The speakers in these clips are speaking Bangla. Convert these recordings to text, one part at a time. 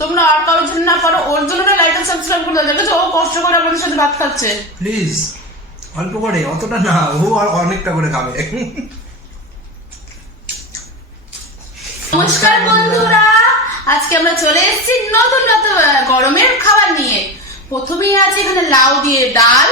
তোমরা আর কারোর জন্য না পারো, ওর জন্য লাইক আর সাবস্ক্রাইব করে দাও। দেখেছো ও কষ্ট করে আমাদের সাথে ভাত খাচ্ছে। প্লিজ অল্প করে, অতটা না, ও আর অনেকটা করে খাবে। নমস্কার বন্ধুরা, আজকে আমরা চলে এসেছি নতুন নতুন গরমের খাবার নিয়ে। প্রথমেই আছে এখানে লাউ দিয়ে ডাল,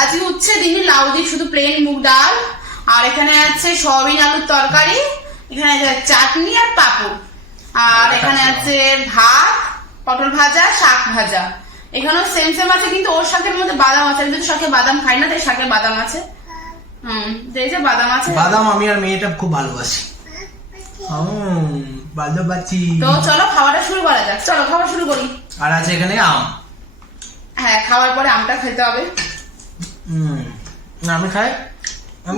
আজকে উচ্ছে দিনে লাউ দিয়ে শুধু প্লেন মুগ ডাল, আর এখানে আছে সয়াবিন আলুর তরকারি, এখানে আছে চাটনি আর পাঁপড়, আর এখানে আছে ভাত, পটল ভাজা, শাক ভাজা। এখানেও সেম সেম আছে, কিন্তু ওর শাকের মধ্যে বাদাম আছে। আমি যদি শাকে বাদাম খাই না, তাই শাকে বাদাম আছে। এই যে বাদাম আছে, বাদাম আমি আর মেয়েটা খুব ভালোবাসি। ভালোবাসি। তো চলো খাওয়াটা শুরু করা যাক। চলো খাওয়া শুরু করি। আর আছে এখানে আম। হ্যাঁ, খাওয়ার পরে আমটা খেতে হবে। না আমি খাই।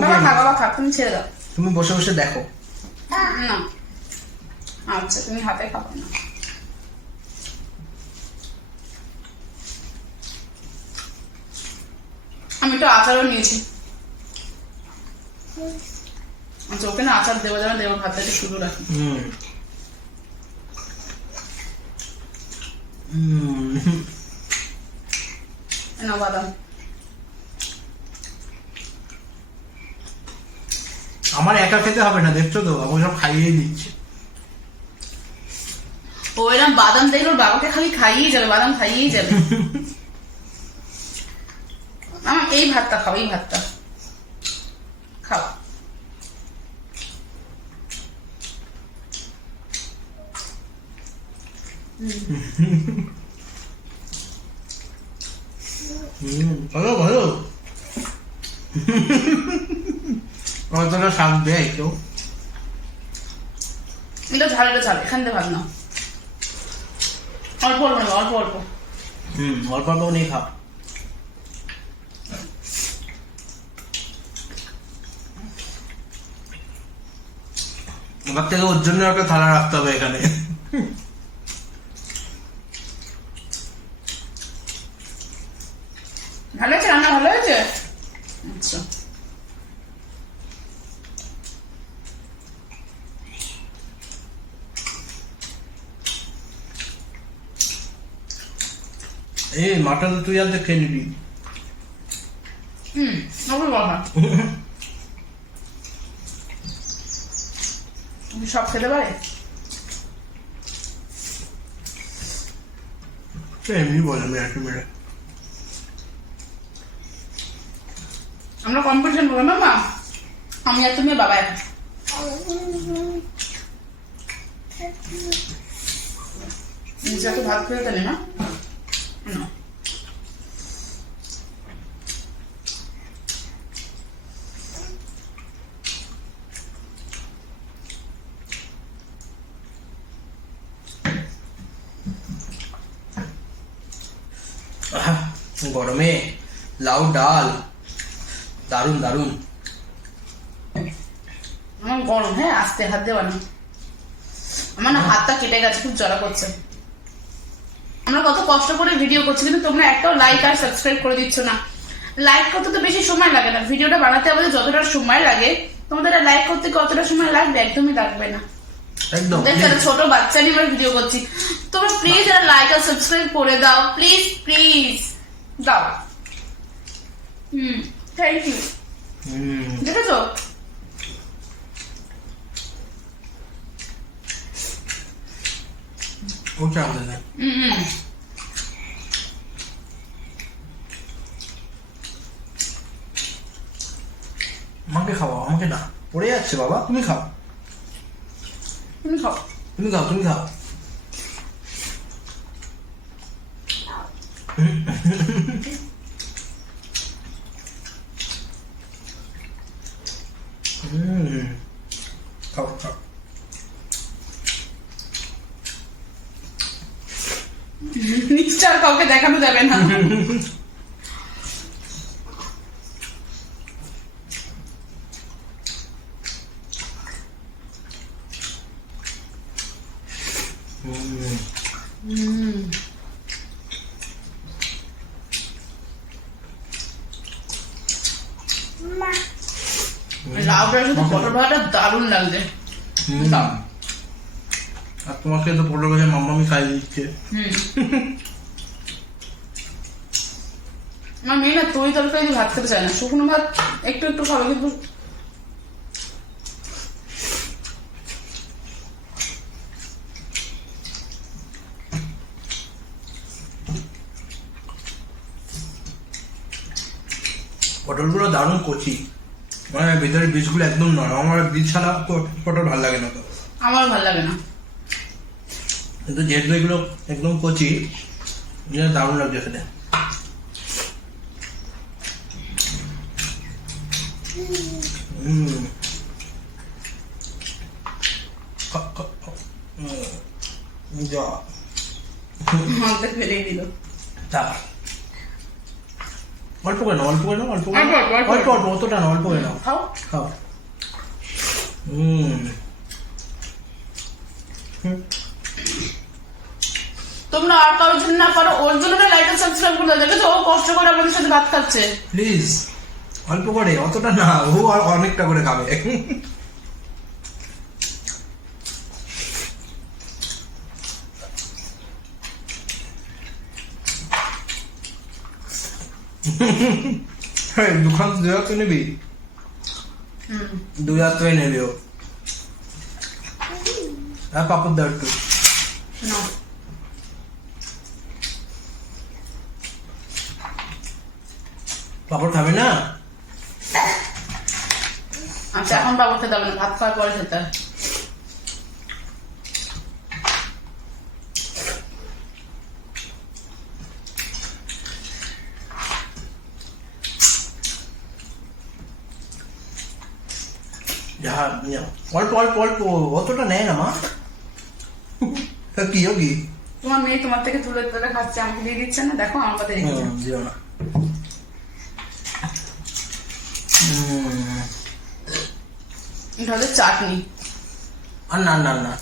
বাবা খা, বাবা খা, তুমি ছেড়ে দাও। তুমি বসে বসে দেখো। না আচ্ছা, তুমি হাতে খাবো না। আমি তো আচারও নিয়েছি। আচ্ছা, ওকে না আচার দেবো, যেন দেবো, ভাতটা একটু শুরু রাখি। না বাদাম আমার একা খেতে হবে না, দেখছো তো আমি সব খাইয়েই দিচ্ছি। ও এরকম বাদাম দেখলে ওর বাবাকে খালি খাইয়েই যাবে, বাদাম খাইয়েই যাবে। আমার এই ভাতটা খাও, এই ভাতটা খাও। ভালো ভালো। অতটা শাক দেয় কেউ? এটা ঝাল, এটা ঝাল। এখান থেকে ভাত নাও, অল্প অল্প নেবো, অল্প অল্প। অল্প অল্প নিয়ে খাও। এবার থেকে ওর জন্য একটা থালা রাখতে হবে এখানে। ভালো হয়েছে রান্না? ভালো হয়েছে। আচ্ছা, এই মাটন তুই আর খেয়ে নিবি। ওকে কথা তুমি সব খেতে পারে? এমনি বলে মেয়েটা মেয়ে। আমরা কম্পিটিশন করবো না মা, আমি আর তুমি বাবা এক। নিজে তো ভাত খেয়ে দেবে না। গরমে লাউ ডাল দারুন দারুন। আমার গরম, হ্যাঁ আস্তে হাত দেওয়া না, আমার না হাতটা কেটে গেছে, খুব জ্বালা করছে। আমরা কত কষ্ট করে ভিডিও করছি, কিন্তু তোমরা একটাও লাইক আর সাবস্ক্রাইব করে দিচ্ছ না। লাইক করতে তো বেশি সময় লাগে না, ভিডিওটা বানাতে আমাদের যতটা সময় লাগে, তোমাদের লাইক করতে কতটা সময় লাগবে? একদমই লাগবে না। একদম ছোট বাচ্চা নিয়ে আমরা ভিডিও করছি, তোমরা প্লিজ আর লাইক আর সাবস্ক্রাইব করে দাও, প্লিজ প্লিজ দাও। Thank you. দেখেছো ওটা আমাদের না। আমাকে খাওয়াও, আমাকে না, পড়ে যাচ্ছে বাবা। তুমি খাও, তুমি খাও, তুমি খাও, তুমি খাও। খাও খাও। নিশ্চয় কাউকে দেখানো যাবে না। লাউটার সাথে পটল ভাজাটা দারুণ লাগছে। আর তোমাকে তো পটল ভাজা মাম্মামি খাই দিচ্ছে। আমার মেয়ে না তরি তরকারি দিয়ে ভাত খেতে চায় না, শুকনো ভাত একটু একটু খাবে কিন্তু পটলগুলো দারুণ কচি, মানে ভেতরের বীজগুলো একদম নরম। আমার বীজ ছাড়া পটল ভালো লাগে না তো, আমার ভালো লাগে না। কিন্তু যেহেতু এগুলো একদম কচি, এটা দারুণ লাগছে খেতে। যা অর্ধেক ফেলেই দিল। তা অল্প করে নাও, অল্প করে নাও, অল্প করে নাও, অল্প, অল্প অল্প, অতটা না, অল্প করে নাও, খাও। খাও। তোমরা আর কারোর জন্য না করো, ওর জন্য লাইক আর সাবস্ক্রাইব করে দাও। দেখেছো ও কষ্ট করে আমাদের সাথে ভাত খাচ্ছে। প্লিজ অল্প করে, অতটা না, ও আর অনেকটা করে খাবে। দোকান 2 হাত নিবি, 2 হাত নেবে ও। আর পাপড় দাও একটু। না পাপড় খাবে না? আচ্ছা এখন বাবু খেতে হবে না, ভাত খাওয়ার পরে খেতে হবে। যাহা অল্প অল্প অল্প, অতটা নেয় না মা। কি কি তোমার মেয়ে তোমার থেকে তুলে তুলে খাচ্ছে, আমাকে দিয়ে দিচ্ছে না। দেখো আমার কথা রেখেছে। দিও না। এটা হচ্ছে চাটনি। আর না না না,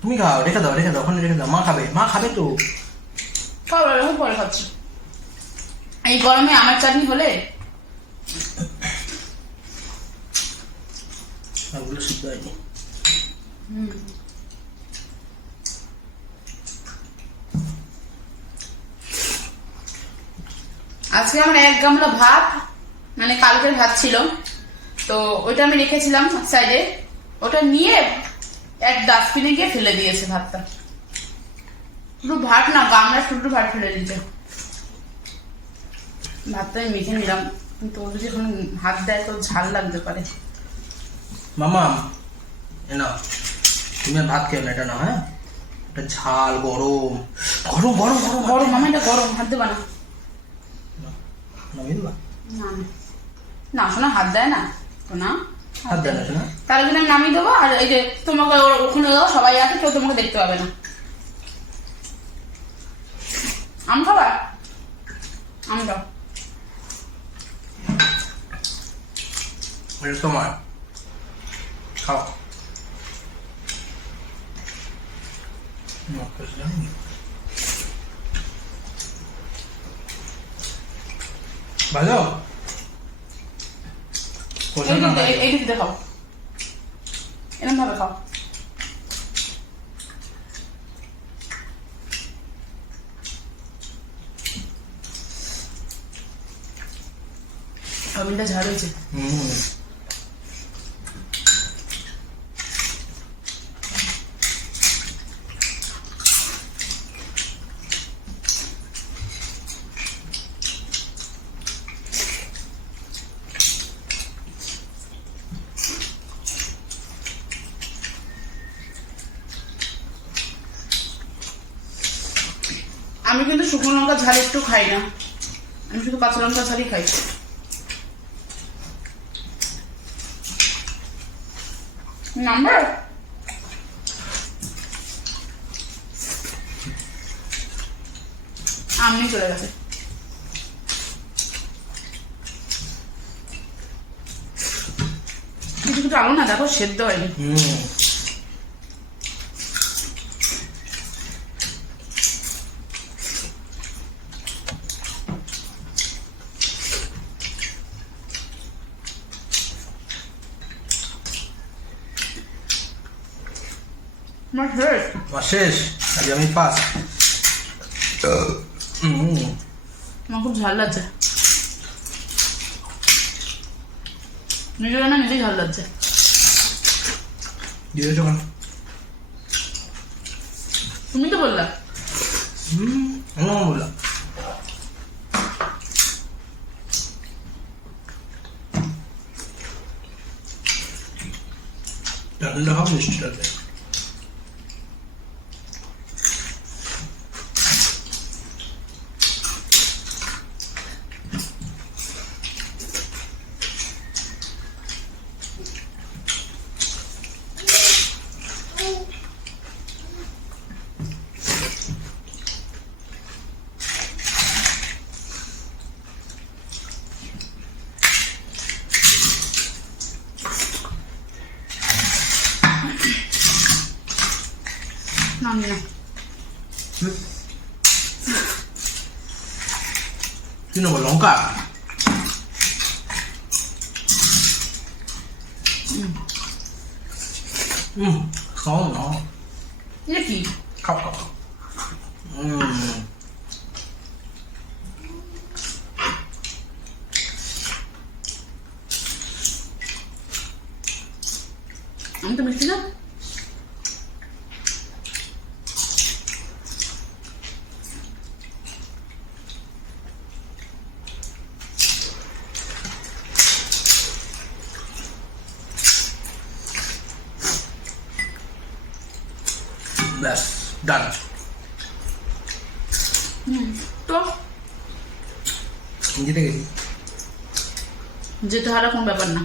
তুমি খাও, রেখে দাও, রেখে দাও, ওখানে রেখে দাও। মা খাবে, মা খাবে তো। খাবার এখন পরে খাচ্ছি। এই গরমে আমার চাটনি হলে ওগুলো সিদ্ধ হয়নি। আজকে আমার 1 গামলা ভাত, মানে কালকের ভাত ছিল তো ওইটা আমি রেখেছিলাম সাইডে, ওটা নিয়ে এক ডাস্টবিনে গিয়ে ফেলে দিয়েছে ভাতটা। শুধু ভাত না, গামলা শুধু ভাত ফেলে দিয়েছে। ভাতটা আমি মেখে নিলাম, কিন্তু ও যদি এখন হাত দেয় তো ঝাল লাগতে পারে। মামা না, তুমি আর ভাত খেয়ে না, এটা না। হ্যাঁ, এটা ঝাল, গরম গরম গরম গরম গরম মামা, এটা গরম, হাত দেবা না। নামিয়ে দেবা? না না শোনা, হাত দেয় না শোনা, হাত দেয় না শোনা। তার জন্য আমি নামিয়ে দেবো। আর এই যে তোমাকে ওখানে দাও, সবাই আছে, কেউ তোমাকে দেখতে পাবে না। আম খাবা? আম দাও। এটা তোমার, খাও। ভালো এই দিকে খাও, এরকম ভাবে খাও। আমিটা ঝাল হয়েছে। আমি কিন্তু শুকনো লঙ্কা ঝাল একটু খাই না, আমি শুধু কাঁচা লঙ্কা ঝালই খাই। নাম্বার আমি চলে গেছে। কিছু কিছু আলু না দেখো সেদ্ধ হয়নি। আমার শেষ। আমার শেষ, আজ আমি ফার্স্ট। আমার খুব ঝাল লাগছে, নিজের না নিজেই ঝাল লাগছে। দিয়েছো কেন? তুমি তো বললা। আমি বললাম ঠান্ডা হবে মিষ্টিটাতে। নামি না। কি নেবো, লঙ্কা? খাও না, এটা কি? খাও খাও খাও। আমি তো মিষ্টি না। ব্যাস ডান। তো জিতে গেছি। যেতে হারা কোন ব্যাপার না।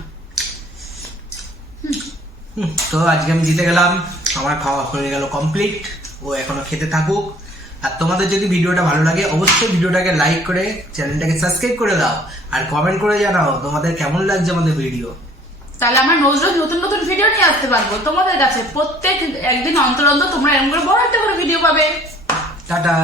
তো আজকে আমি জিতে গেলাম, আমার খাওয়া হয়ে গেল কমপ্লিট। ও এখনো খেতে থাকুক। আর তোমাদের যদি ভিডিওটা ভালো লাগে অবশ্যই ভিডিওটাকে লাইক করে চ্যানেলটাকে সাবস্ক্রাইব করে দাও, আর কমেন্ট করে জানাও তোমাদের কেমন লাগছে আমাদের ভিডিও। তাহলে আমরা রোজ রোজ নতুন নতুন ভিডিও নিয়ে আসতে পারবো তোমাদের কাছে। প্রত্যেক একদিন অন্তর অন্তর তোমরা এরকম করে বড় একটা করে ভিডিও পাবে। টাটা।